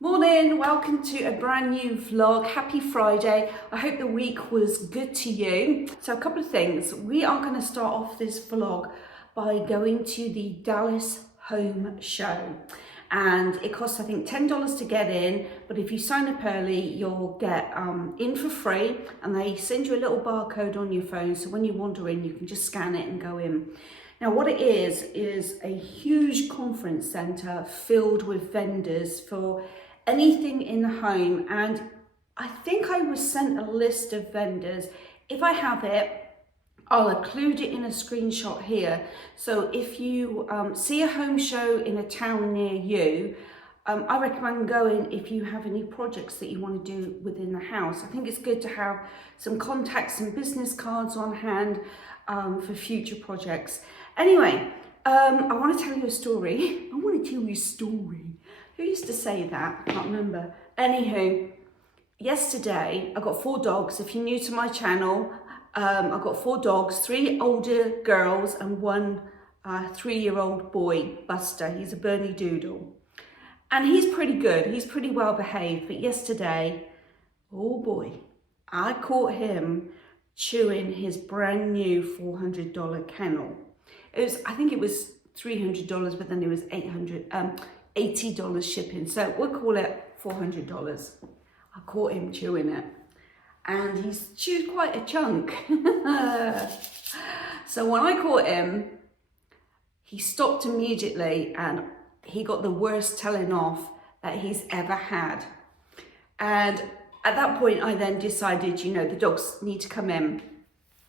Morning, welcome to a brand new vlog. Happy Friday. I hope the week was good to you. So a couple of things. We are going to start off this vlog by going to the Dallas Home Show. And it costs, I think, $10 to get in, but if you sign up early, you'll get in for free, and they send you a little barcode on your phone, so when you wander in, you can just scan it and go in. Now, what it is a huge conference centre filled with vendors for anything in the home, and I think I was sent a list of vendors. If I have it, I'll include it in a screenshot here. So if you see a home show in a town near you, I recommend going if you have any projects that you want to do within the house. I think it's good to have some contacts and business cards on hand for future projects. Anyway, I want to tell you a story. I want to tell you a story. Who used to say that? I can't remember. Anywho, yesterday I got 4 dogs. If you're new to my channel, I've got 4 dogs, 3 older girls and 1 3-year-old boy, Buster. He's a Bernie Doodle. And he's pretty good. He's pretty well behaved. But yesterday, oh boy, I caught him chewing his brand new $400 kennel. I think it was $300, but then it was $80 shipping. So we'll call it $400. I caught him chewing it. And he's chewed quite a chunk. So when I caught him, he stopped immediately and he got the worst telling off that he's ever had. And at that point, I then decided, you know, the dogs need to come in.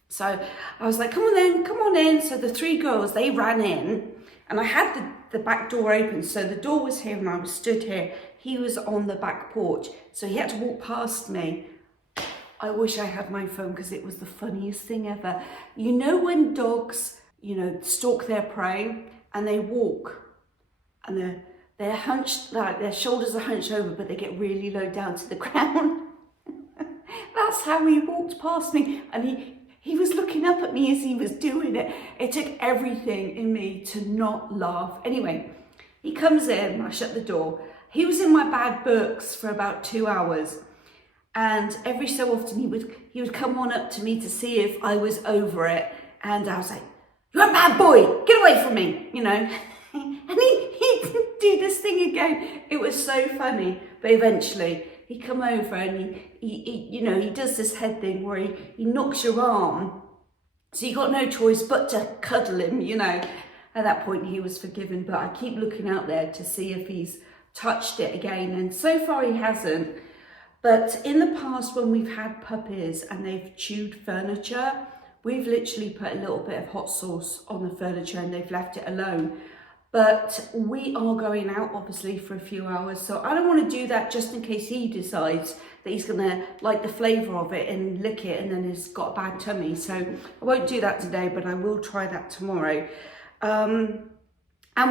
So I was like, come on in. So the 3 girls, they ran in, and I had the back door open. So the door was here and I was stood here. He was on the back porch. So he had to walk past me. I wish I had my phone because it was the funniest thing ever. You know when dogs, you know, stalk their prey and they walk and they're hunched, like their shoulders are hunched over, but they get really low down to the ground. That's how he walked past me, and he was looking up at me as he was doing it. It took everything in me to not laugh. Anyway, he comes in, I shut the door. He was in my bag books for about 2 hours. And every so often he would come on up to me to see if I was over it. And I was like, you're a bad boy, get away from me, you know. And he didn't do this thing again. It was so funny. But eventually he come over and he you know, he does this head thing where he knocks your arm. So you got no choice but to cuddle him, you know. At that point he was forgiven, but I keep looking out there to see if he's touched it again. And so far he hasn't. But in the past, when we've had puppies and they've chewed furniture, we've literally put a little bit of hot sauce on the furniture and they've left it alone. But we are going out, obviously, for a few hours. So I don't want to do that just in case he decides that he's going to like the flavour of it and lick it and then he's got a bad tummy. So I won't do that today, but I will try that tomorrow. And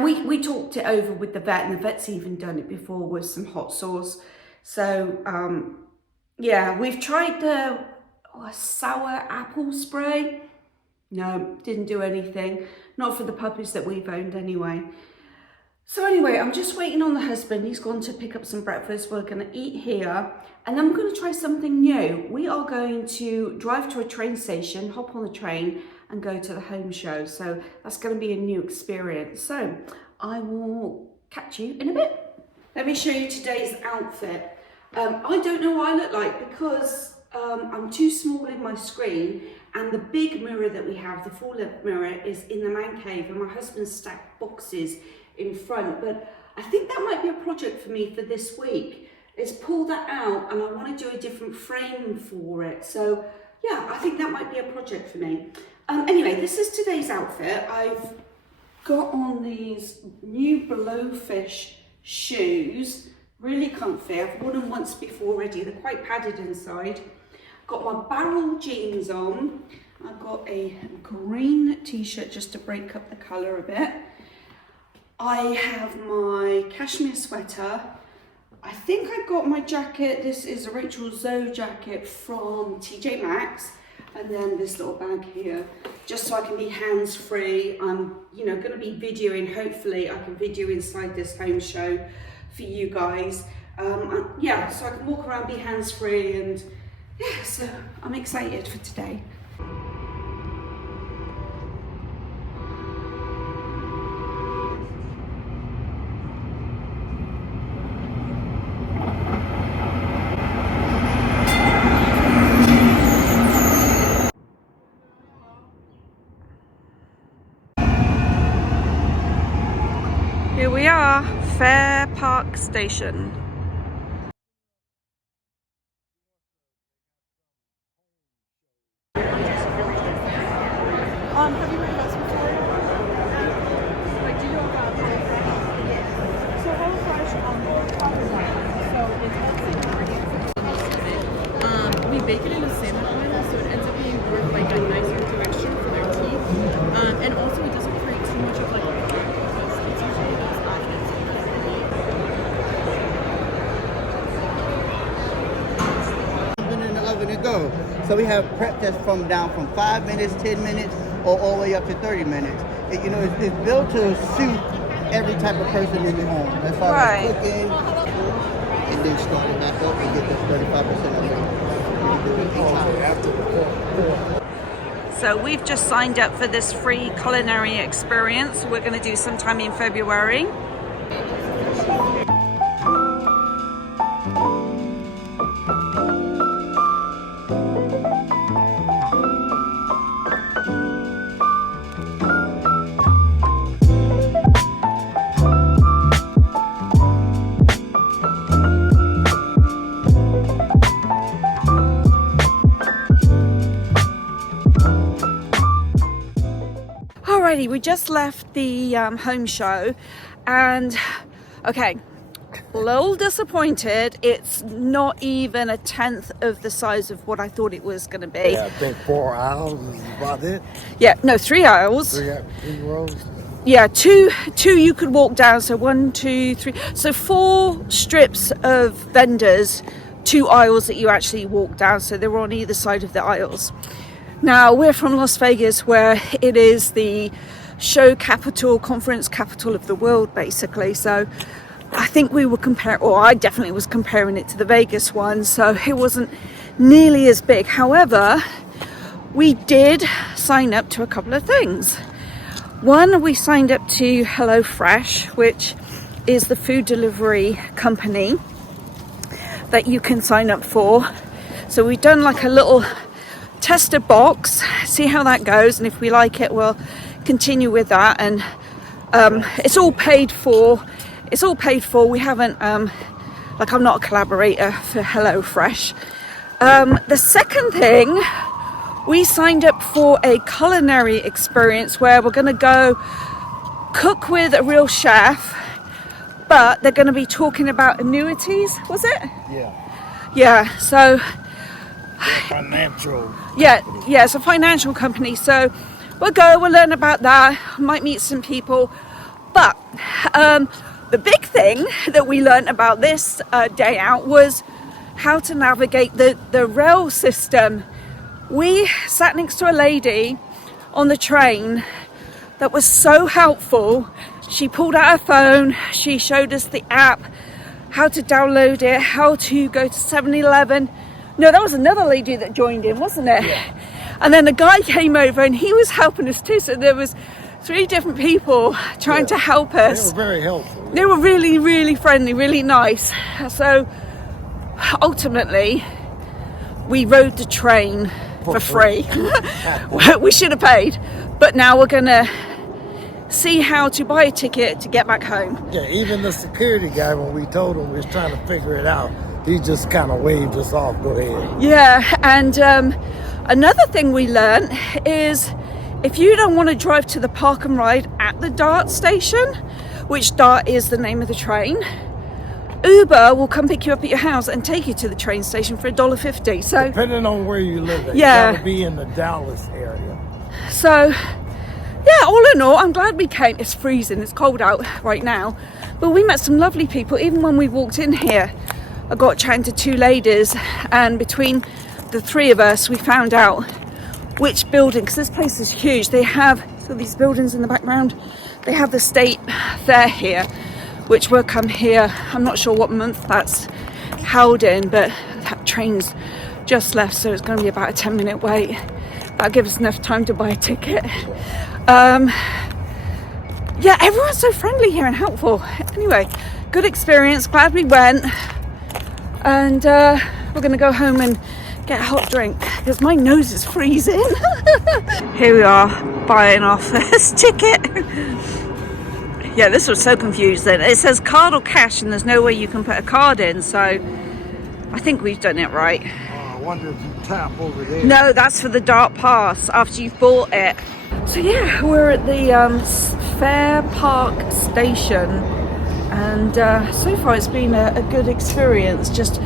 we talked it over with the vet, and the vet's even done it before with some hot sauce. So, yeah, we've tried the sour apple spray. No, didn't do anything. Not for the puppies that we've owned anyway. So anyway, I'm just waiting on the husband. He's gone to pick up some breakfast. We're going to eat here. And then we're going to try something new. We are going to drive to a train station, hop on the train, and go to the home show. So that's going to be a new experience. So I will catch you in a bit. Let me show you today's outfit. I don't know what I look like because I'm too small in my screen, and the big mirror that we have, the full-length mirror, is in the man cave, and my husband stacked boxes in front. But I think that might be a project for me for this week, is pull that out, and I want to do a different frame for it. So yeah, I think that might be a project for me. Anyway, this is today's outfit. I've got on these new Blowfish shoes, really comfy. I've worn them once before already. They're quite padded inside. Got my barrel jeans on. I've got a green t-shirt just to break up the colour a bit. I have my cashmere sweater. I think I got my jacket. This is a Rachel Zoe jacket from TJ Maxx. And then this little bag here just so I can be hands-free. I'm, you know, going to be videoing. Hopefully I can video inside this home show for you guys. Yeah, so I can walk around, be hands-free, and yeah, so I'm excited for today. Here we are, Fair Park Station. Have you heard of us before? Like, do you know about Yes. So HelloFresh so it's we bake it in a salmon oil, so it ends up being more of like a nicer texture for their teeth. And also it doesn't create too much of like because it's usually those onions you can't really In the oven to go. So we have prep that's down from 5 minutes, 10 minutes, or all the way up to 30 minutes. You know, it's built to suit every type of person in the home. As far as cooking, and then start it back up and get that 35% of it. So we've just signed up for this free culinary experience. We're going to do sometime in February. Alrighty, we just left the home show, and okay, a little disappointed. It's not even a tenth of the size of what I thought it was going to be. Yeah, I think 4 aisles is about it. Yeah, no, 3 aisles. Three rows. Yeah, two you could walk down. So 1, 2, 3. So 4 strips of vendors, 2 aisles that you actually walk down. So they were on either side of the aisles. Now, we're from Las Vegas, where it is the show capital, conference capital of the world, basically. So I think we were comparing, or I definitely was comparing it to the Vegas one, so it wasn't nearly as big. However, we did sign up to a couple of things. One, we signed up to HelloFresh, which is the food delivery company that you can sign up for. So we've done like a little tester box, see how that goes, and if we like it, we'll continue with that. And it's all paid for. We haven't like, I'm not a collaborator for HelloFresh. The second thing, we signed up for a culinary experience where we're going to go cook with a real chef, but they're going to be talking about annuities, was it? Yeah, so Financial. Yeah, it's a financial company. So we'll go, we'll learn about that, might meet some people. But the big thing that we learned about this day out was how to navigate the rail system. We sat next to a lady on the train that was so helpful. She pulled out her phone, she showed us the app, how to download it, how to go to 7-Eleven. No, that was another lady that joined in, wasn't it? Yeah. And then a guy came over and he was helping us too. So there was 3 different people trying to help us. They were very helpful. They were really, really friendly, really nice. So ultimately, we rode the train for free. We should have paid, but now we're gonna see how to buy a ticket to get back home. Yeah, even the security guy, when we told him we was trying to figure it out, he just kind of waved us off. Go ahead. Yeah, and another thing we learned is if you don't want to drive to the park and ride at the DART station, which DART is the name of the train, Uber will come pick you up at your house and take you to the train station for $1.50. So depending on where you live, yeah, you gotta be in the Dallas area. So yeah, all in all, I'm glad we came. It's freezing, it's cold out right now, but we met some lovely people. Even when we walked in here, I got chatting to 2 ladies, and between the 3 of us, we found out which building, because this place is huge. They have so these buildings in the background. They have the state fair here, which will come here. I'm not sure what month that's held in, but that train's just left, so it's going to be about a 10-minute wait. That'll give us enough time to buy a ticket. Yeah, everyone's so friendly here and helpful. Anyway, good experience, glad we went. And we're gonna go home and get a hot drink because my nose is freezing. Here we are, buying our first ticket. Yeah, this was so confusing. It says card or cash and there's no way you can put a card in, so I think we've done it right. I wonder if you tap over there. No, that's for the Dart Pass after you've bought it. So yeah, we're at the Fair Park station, and so far it's been a good experience. Just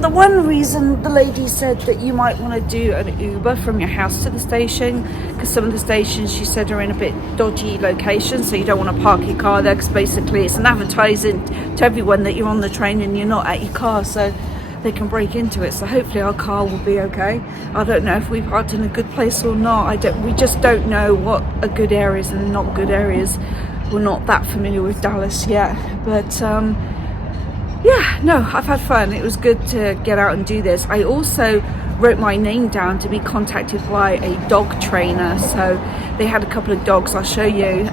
the one reason the lady said that you might want to do an Uber from your house to the station, because some of the stations she said are in a bit dodgy locations, so you don't want to park your car there, because basically it's an advertising to everyone that you're on the train and you're not at your car, so they can break into it. So hopefully our car will be okay. I don't know if we've parked in a good place or not. We just don't know what are good areas and not good areas. We're not that familiar with Dallas yet, but yeah, no, I've had fun. It was good to get out and do this. I also wrote my name down to be contacted by a dog trainer. So they had a couple of dogs, I'll show you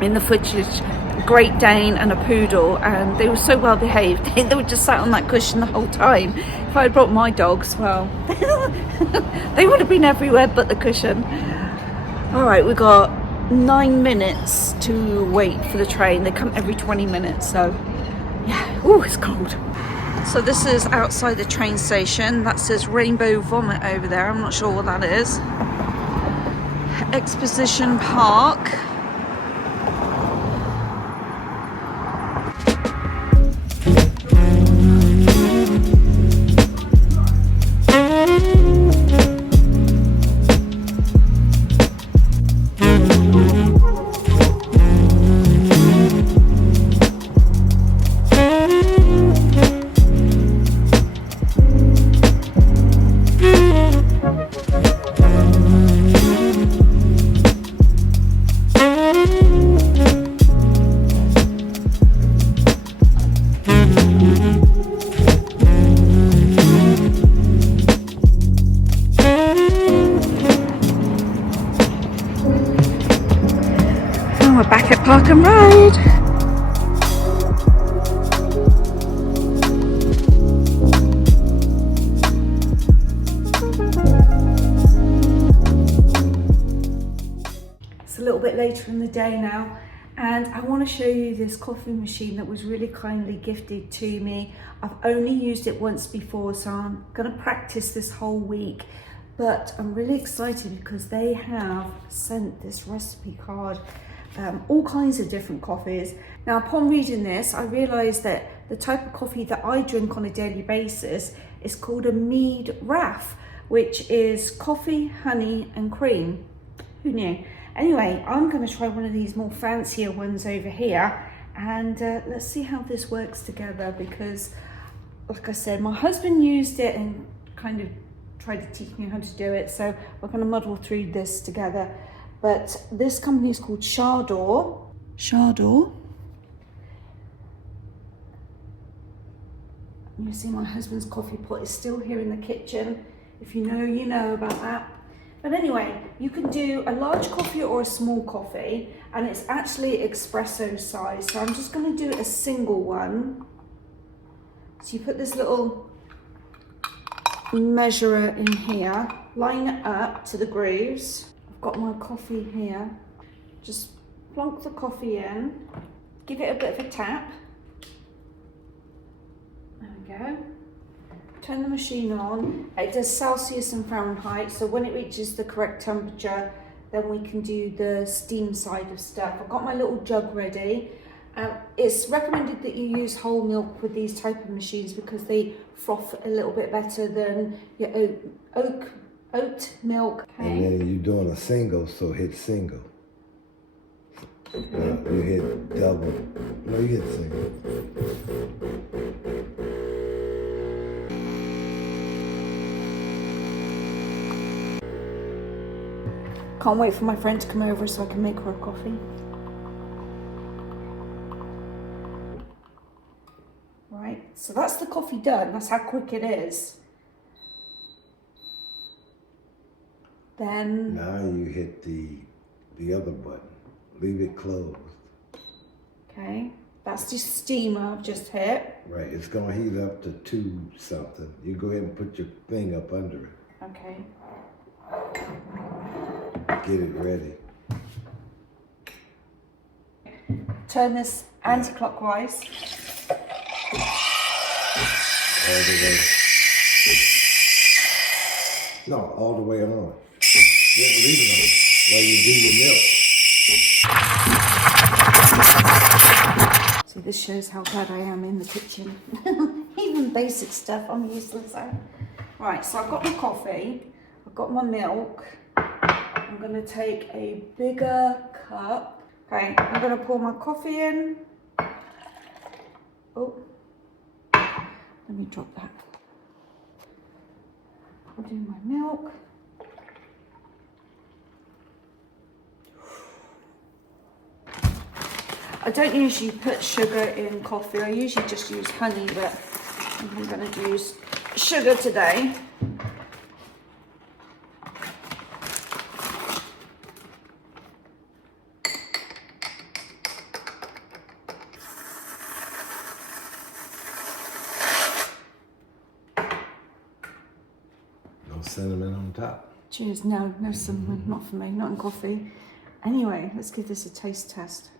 in the footage, Great Dane and a poodle, and they were so well behaved. They were just sat on that cushion the whole time. If I had brought my dogs, well, they would have been everywhere but the cushion. All right, we got 9 minutes to wait for the train. They come every 20 minutes, so yeah. Oh, it's cold. So this is outside the train station. That says Rainbow Vomit over there. I'm not sure what that is. Exposition Park. We're back at Park and Ride. It's a little bit later in the day now, and I want to show you this coffee machine that was really kindly gifted to me. I've only used it once before, so I'm going to practice this whole week. But I'm really excited because they have sent this recipe card. All kinds of different coffees. Now, upon reading this, I realised that the type of coffee that I drink on a daily basis is called a mead raff, which is coffee, honey and cream. Who knew? Anyway, I'm going to try one of these more fancier ones over here, and let's see how this works together, because like I said, my husband used it and kind of tried to teach me how to do it, so we're going to muddle through this together. But this company is called SHARDOR. SHARDOR. You see my husband's coffee pot is still here in the kitchen. If you know, you know about that. But anyway, you can do a large coffee or a small coffee, and it's actually espresso size. So I'm just going to do a single one. So you put this little measurer in here, line it up to the grooves. Got my coffee here. Just plonk the coffee in, give it a bit of a tap. There we go. Turn the machine on. It does Celsius and Fahrenheit, so when it reaches the correct temperature, then we can do the steam side of stuff. I've got my little jug ready. It's recommended that you use whole milk with these type of machines because they froth a little bit better than your oat milk. Okay. And then you're doing a single, so hit single. You hit double. No, you hit single. can't wait for my friend to come over so I can make her a coffee. Right, so that's the coffee done. That's how quick it is. Then Now you hit the other button. Leave it closed. okay, that's the steamer I've just hit. Right, it's gonna heat up to 2 something. You go ahead and put your thing up under it. Okay. Get it ready. Turn this anti-clockwise. All the way. No, all the way on. Yeah, leave it on while you do your milk. See, this shows how bad I am in the kitchen. Even basic stuff I'm useless at. Right, so I've got my coffee, I've got my milk. I'm gonna take a bigger cup. Okay, I'm gonna pour my coffee in. Oh, let me drop that. I'll do my milk. I don't usually put sugar in coffee. I usually just use honey, but I'm going to use sugar today. No cinnamon on top. Cheers. No cinnamon. Not for me. Not in coffee. Anyway, let's give this a taste test.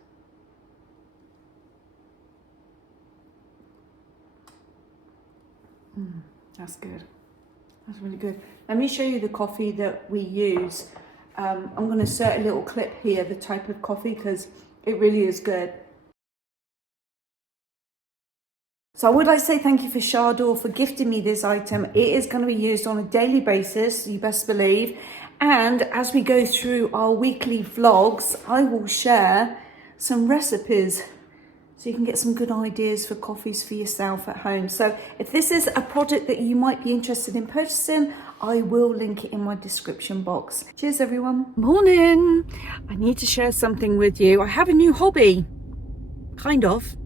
That's good. That's really good. Let me show you the coffee that we use. I'm going to insert a little clip here, the type of coffee, because it really is good. So I would like to say thank you for SHARDOR for gifting me this item. It is going to be used on a daily basis, you best believe. And as we go through our weekly vlogs, I will share some recipes so you can get some good ideas for coffees for yourself at home. So if this is a product that you might be interested in purchasing, I will link it in my description box. Cheers, everyone. Morning. I need to share something with you. I have a new hobby. Kind of.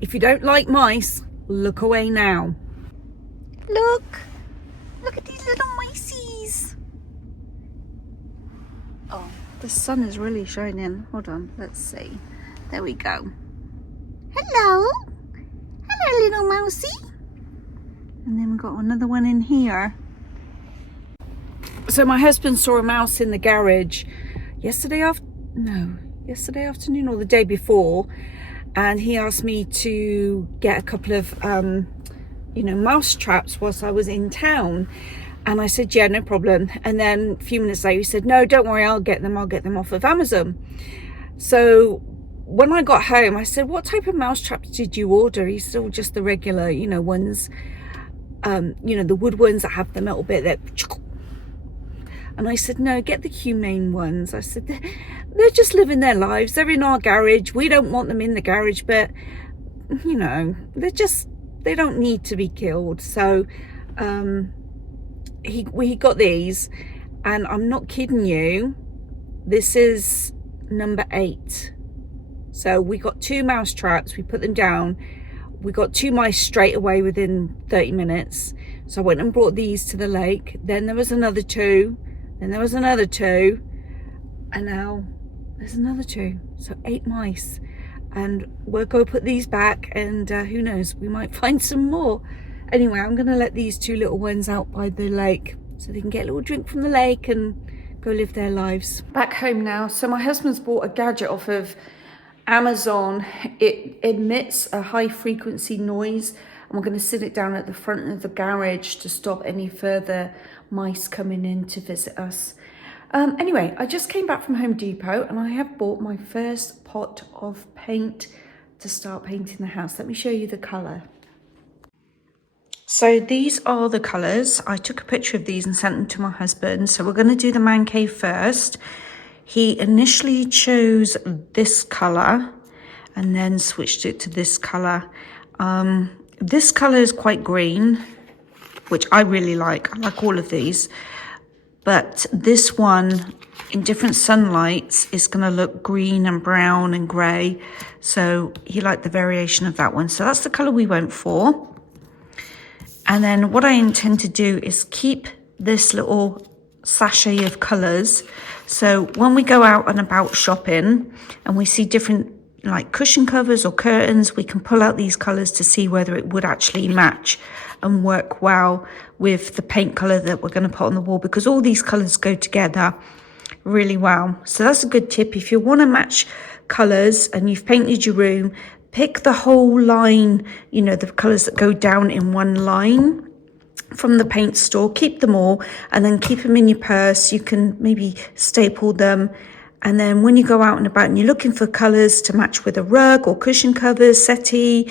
If you don't like mice, look away now. Look at these little miceys. Oh, the sun is really shining. Hold on, let's see. There we go. Hello. Hello, little mousey. And then we've got another one in here. So my husband saw a mouse in the garage yesterday afternoon or the day before. And he asked me to get a couple of, mouse traps whilst I was in town. And I said, yeah, no problem. And then a few minutes later, he said, no, don't worry, I'll get them off of Amazon. So when I got home, I said, what type of mouse traps did you order? He said, oh, just the regular, ones, the wood ones that have the metal bit that... And I said, no, get the humane ones. I said, they're just living their lives. They're in our garage. We don't want them in the garage, but, they don't need to be killed. So he got these, and I'm not kidding you. This is number 8. So we got 2 mouse traps. We put them down. We got 2 mice straight away within 30 minutes. So I went and brought these to the lake. Then there was another 2. Then there was another 2, and now there's another 2. So 8 mice, and we'll go put these back, and who knows, we might find some more. Anyway, I'm gonna let these 2 little ones out by the lake so they can get a little drink from the lake and go live their lives. Back home now. So my husband's bought a gadget off of Amazon. It emits a high frequency noise, and we're going to sit it down at the front of the garage to stop any further mice coming in to visit us. Anyway, I just came back from Home Depot and I have bought my first pot of paint to start painting the house. Let me show you the colour. So these are the colours. I took a picture of these and sent them to my husband. So we're going to do the man cave first. He initially chose this colour and then switched it to this colour. This colour is quite green, which I really like. I like all of these. But this one in different sunlights, it's going to look green and brown and grey. So he liked the variation of that one. So that's the colour we went for. And then what I intend to do is keep this little sachet of colours. So when we go out and about shopping and we see different like cushion covers or curtains, we can pull out these colours to see whether it would actually match and work well with the paint colour that we're going to put on the wall, because all these colours go together really well. So that's a good tip. If you want to match colours and you've painted your room, pick the whole line, you know, the colours that go down in one line from the paint store, keep them all, and then keep them in your purse. You can maybe staple them, and then when you go out and about and you're looking for colours to match with a rug or cushion covers, settee,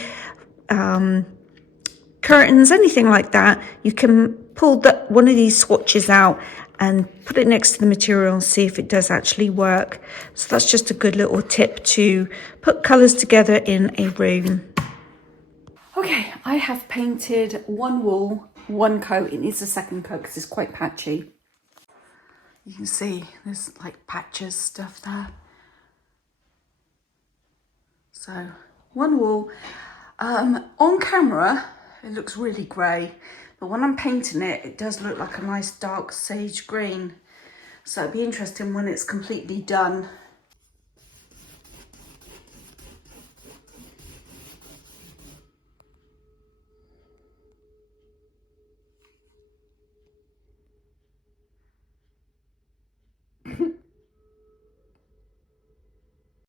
curtains, anything like that, you can pull one of these swatches out and put it next to the material and see if it does actually work. So that's just a good little tip to put colours together in a room. Okay, I have painted one wall, one coat. It needs a second coat because it's quite patchy. You can see there's like patches stuff there. So one wall. On camera, it looks really grey. But when I'm painting it, it does look like a nice dark sage green. So it'd be interesting when it's completely done.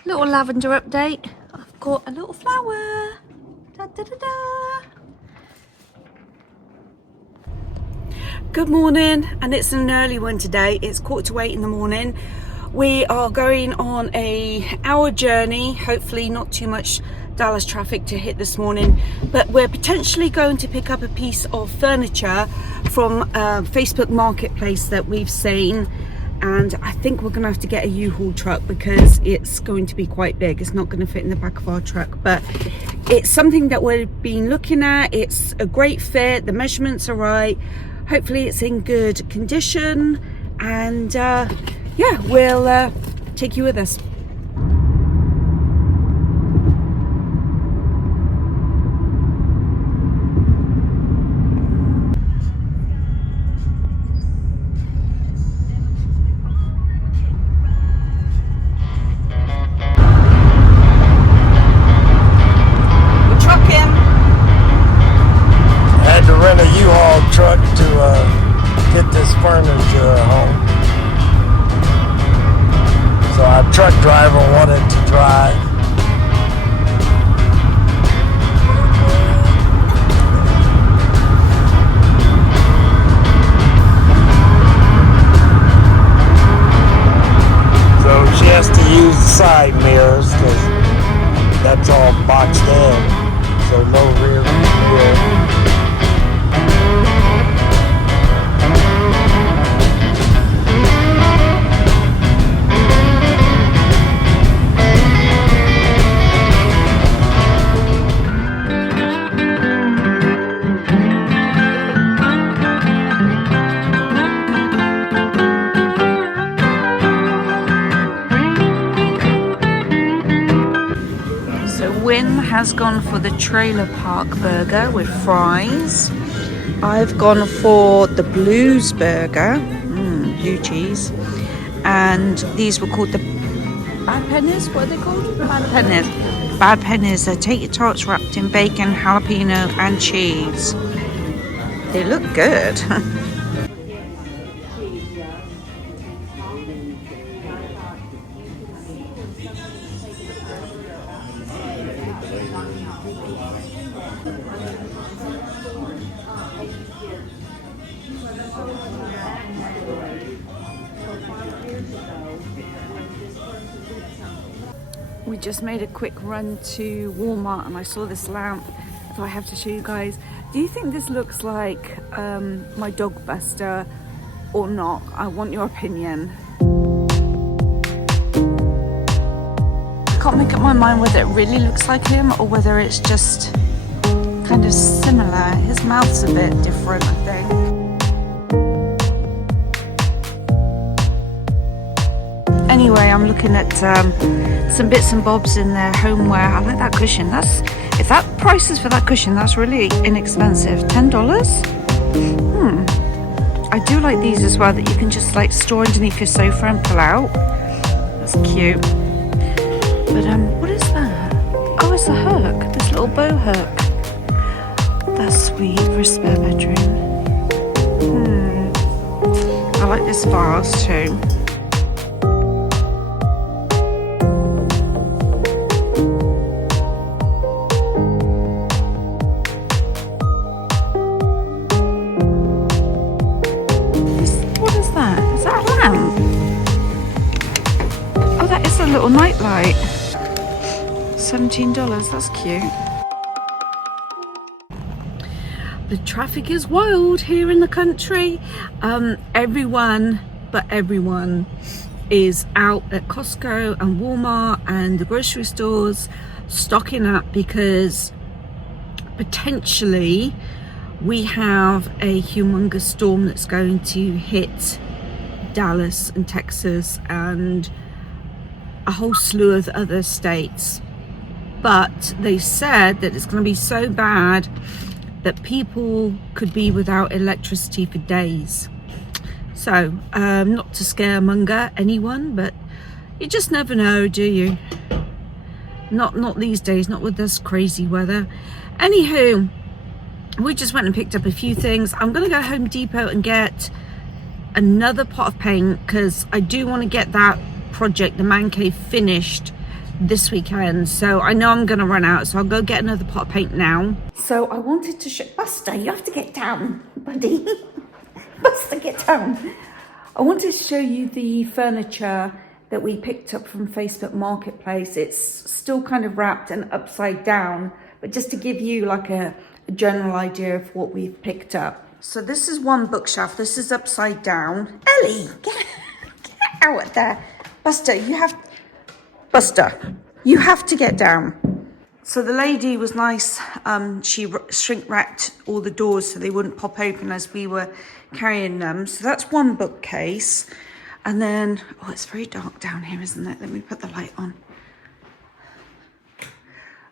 Little lavender update. I've got a little flower. Da, da, da, da. Good morning, and it's an early one today. It's 7:45 in the morning. We are going on a hour journey, hopefully not too much Dallas traffic to hit this morning, but we're potentially going to pick up a piece of furniture from a Facebook marketplace that we've seen, and I think we're gonna have to get a U-Haul truck because it's going to be quite big. It's not going to fit in the back of our truck, but it's something that we've been looking at. It's a great fit, the measurements are right. Hopefully it's in good condition, and yeah, we'll take you with us. We're trucking. Had to rent a U-Haul truck to get this furniture home. So our truck driver wanted to drive. So she has to use the side mirrors because that's all boxed in. So no rear view. Has gone for the trailer park burger with fries. I've gone for the blues burger, blue cheese, and these were called the bad pennies. What are they called? Bad pennies. Bad pennies. They're tater tots wrapped in bacon, jalapeno, and cheese. They look good. We just made a quick run to Walmart and I saw this lamp, so I have to show you guys. Do you think this looks like my dog Buster or not? I want your opinion. I can't make up my mind whether it really looks like him or whether it's just kind of similar. His mouth's a bit different, I think. anyway, I'm looking at some bits and bobs in their homeware. I like that cushion. If that price is for that cushion, that's really inexpensive. $10? I do like these as well, that you can just like store underneath your sofa and pull out. That's cute. But what is that? Oh, it's a hook. This little bow hook. That's sweet for a spare bedroom. I like this vase too. What is that? Is that a lamp? Oh, that is a little night light. $17, that's cute. The traffic is wild here in the country. Everyone is out at Costco and Walmart and the grocery stores stocking up because potentially we have a humongous storm that's going to hit Dallas and Texas and a whole slew of other states. But they said that it's going to be so bad that people could be without electricity for days. So, not to scaremonger anyone, but you just never know, do you? Not these days, not with this crazy weather. Anywho, we just went and picked up a few things. I'm gonna go Home Depot and get another pot of paint because I do want to get that project, the man cave, finished this weekend. So I know I'm gonna run out, so I'll go get another pot of paint now. So I wanted to show Buster, you have to get down, buddy. Buster, get down. I wanted to show you the furniture that we picked up from Facebook Marketplace. It's still kind of wrapped and upside down, but just to give you like a general idea of what we've picked up. So this is one bookshelf. This is upside down. Ellie, get out there. Buster, you have to get down. So the lady was nice. She shrink wrapped all the doors so they wouldn't pop open as we were carrying them. So that's one bookcase. And then, oh, it's very dark down here, isn't it? Let me put the light on.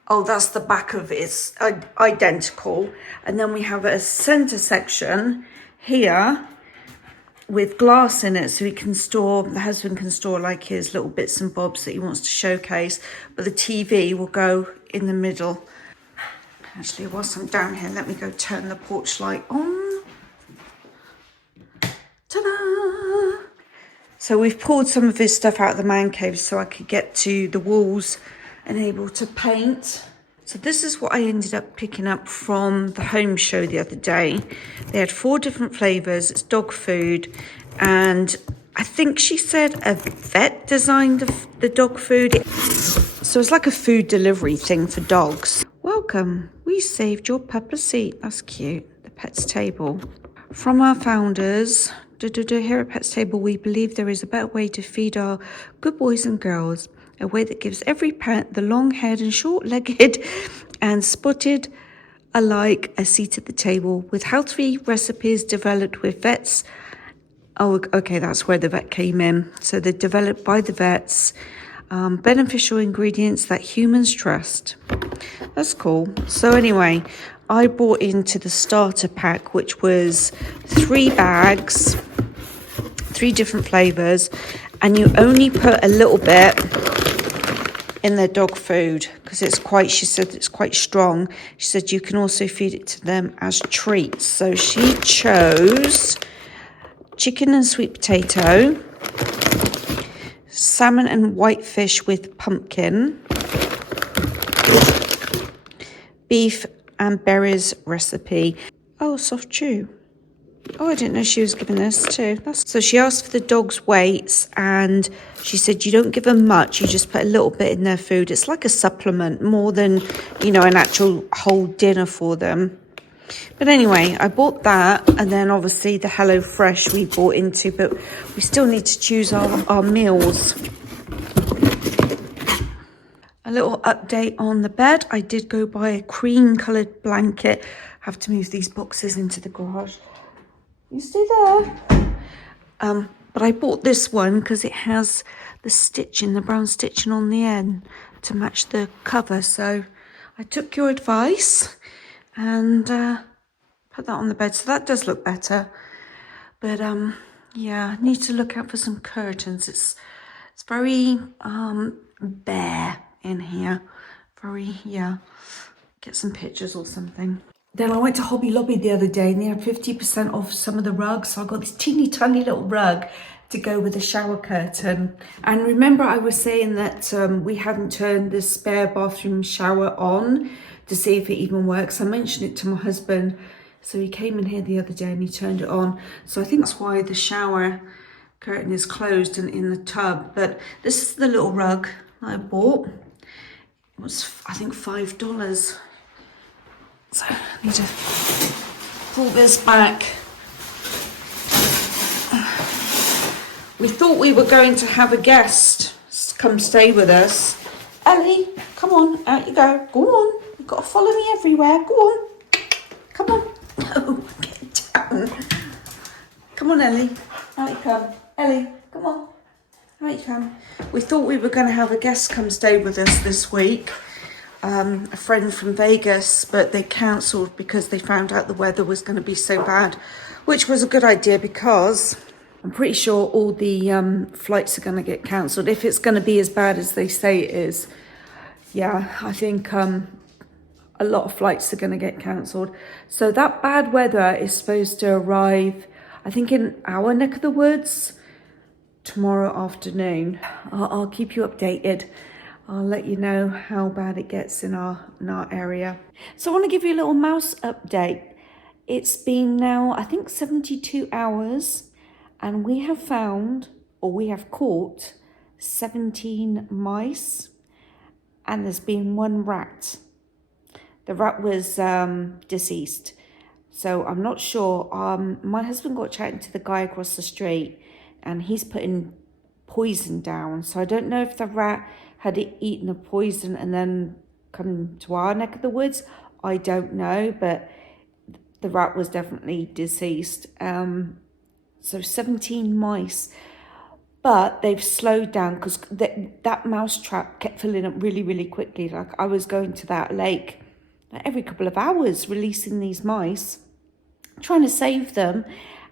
Oh, that's the back of it. It's identical. And then we have a center section here with glass in it, so he can store, the husband can store like his little bits and bobs that he wants to showcase, but the TV will go in the middle. Actually, whilst I'm down here, let me go turn the porch light on. Ta-da! So we've pulled some of his stuff out of the man cave so I could get to the walls and able to paint. So this is what I ended up picking up from the home show the other day. They had 4 different flavors. It's dog food. And I think she said a vet designed the dog food. So it's like a food delivery thing for dogs. Welcome. We saved your pup a seat. That's cute. The Pets Table. From our founders, here at Pets Table, we believe there is a better way to feed our good boys and girls. A way that gives every pet, the long-haired and short-legged and spotted alike, a seat at the table with healthy recipes developed with vets. Oh, okay, that's where the vet came in. So they're developed by the vets, beneficial ingredients that humans trust. That's cool. So anyway, I bought into the starter pack, which was 3 bags, 3 different flavors, and you only put a little bit in their dog food because it's quite, she said it's quite strong. She said you can also feed it to them as treats. So she chose chicken and sweet potato, salmon and whitefish with pumpkin, beef and berries recipe. Oh, soft chew. Oh, I didn't know she was giving this too. So she asked for the dog's weights and she said you don't give them much, you just put a little bit in their food. It's like a supplement more than, you know, an actual whole dinner for them. But anyway, I bought that, and then obviously the Hello Fresh we bought into, but we still need to choose our meals. A little update on the bed. I did go buy a cream coloured blanket. I have to move these boxes into the garage. You stay there. But I bought this one because it has the stitching, the brown stitching on the end to match the cover. So I took your advice and put that on the bed. So that does look better. But yeah, I need to look out for some curtains. It's very bare in here. Very, yeah. Get some pictures or something. Then I went to Hobby Lobby the other day and they had 50% off some of the rugs. So I got this teeny tiny little rug to go with the shower curtain. And remember I was saying that we hadn't turned the spare bathroom shower on to see if it even works. I mentioned it to my husband. So he came in here the other day and he turned it on. So I think that's why the shower curtain is closed and in the tub. But this is the little rug that I bought. It was, I think, $5. So I need to pull this back. We thought we were going to have a guest come stay with us. Ellie, come on, out you go. Go on, you've got to follow me everywhere. Go on, come on. No, get down. Come on, Ellie, out you come. Ellie, come on, out you come. We thought we were going to have a guest come stay with us this week. A friend from Vegas, but they cancelled because they found out the weather was going to be so bad, which was a good idea because I'm pretty sure all the flights are going to get cancelled if it's going to be as bad as they say it is. Yeah, I think a lot of flights are going to get cancelled. So that bad weather is supposed to arrive, I think, in our neck of the woods tomorrow afternoon. I'll keep you updated. I'll let you know how bad it gets in our area. So I want to give you a little mouse update. It's been now, I think, 72 hours and we have found, or we have caught, 17 mice and there's been one rat. The rat was deceased. So I'm not sure. My husband got chatting to the guy across the street and he's putting poison down. So I don't know if the rat had eaten the poison and then come to our neck of the woods. I don't know, but the rat was definitely deceased. So 17 mice, but they've slowed down because that mouse trap kept filling up really, really quickly. Like I was going to that lake every couple of hours, releasing these mice, trying to save them.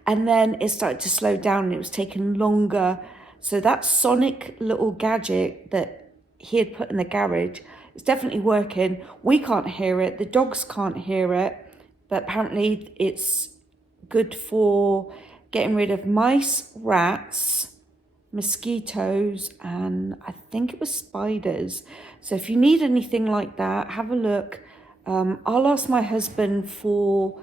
And then it started to slow down and it was taking longer. So that sonic little gadget that he had put in the garage is definitely working. We can't hear it. The dogs can't hear it. But apparently it's good for getting rid of mice, rats, mosquitoes, and I think it was spiders. So if you need anything like that, have a look. I'll ask my husband for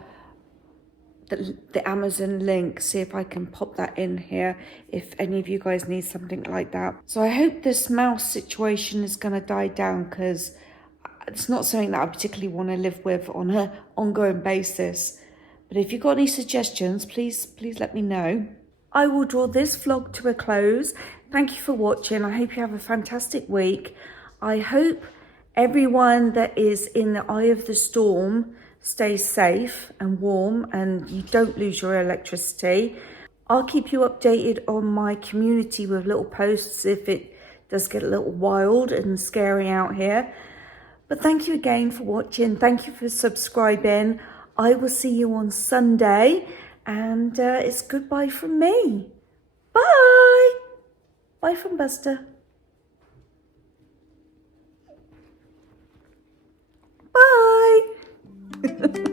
the Amazon link, see if I can pop that in here if any of you guys need something like that. So I hope this mouse situation is going to die down because it's not something that I particularly want to live with on an ongoing basis. But if you've got any suggestions, please let me know. I will draw this vlog to a close. Thank you for watching. I hope you have a fantastic week. I hope everyone that is in the eye of the storm stays safe and warm and you don't lose your electricity. I'll keep you updated on my community with little posts if it does get a little wild and scary out here. But thank you again for watching. Thank you for subscribing. I will see you on Sunday and it's goodbye from me. Bye. Bye from Buster. Bye.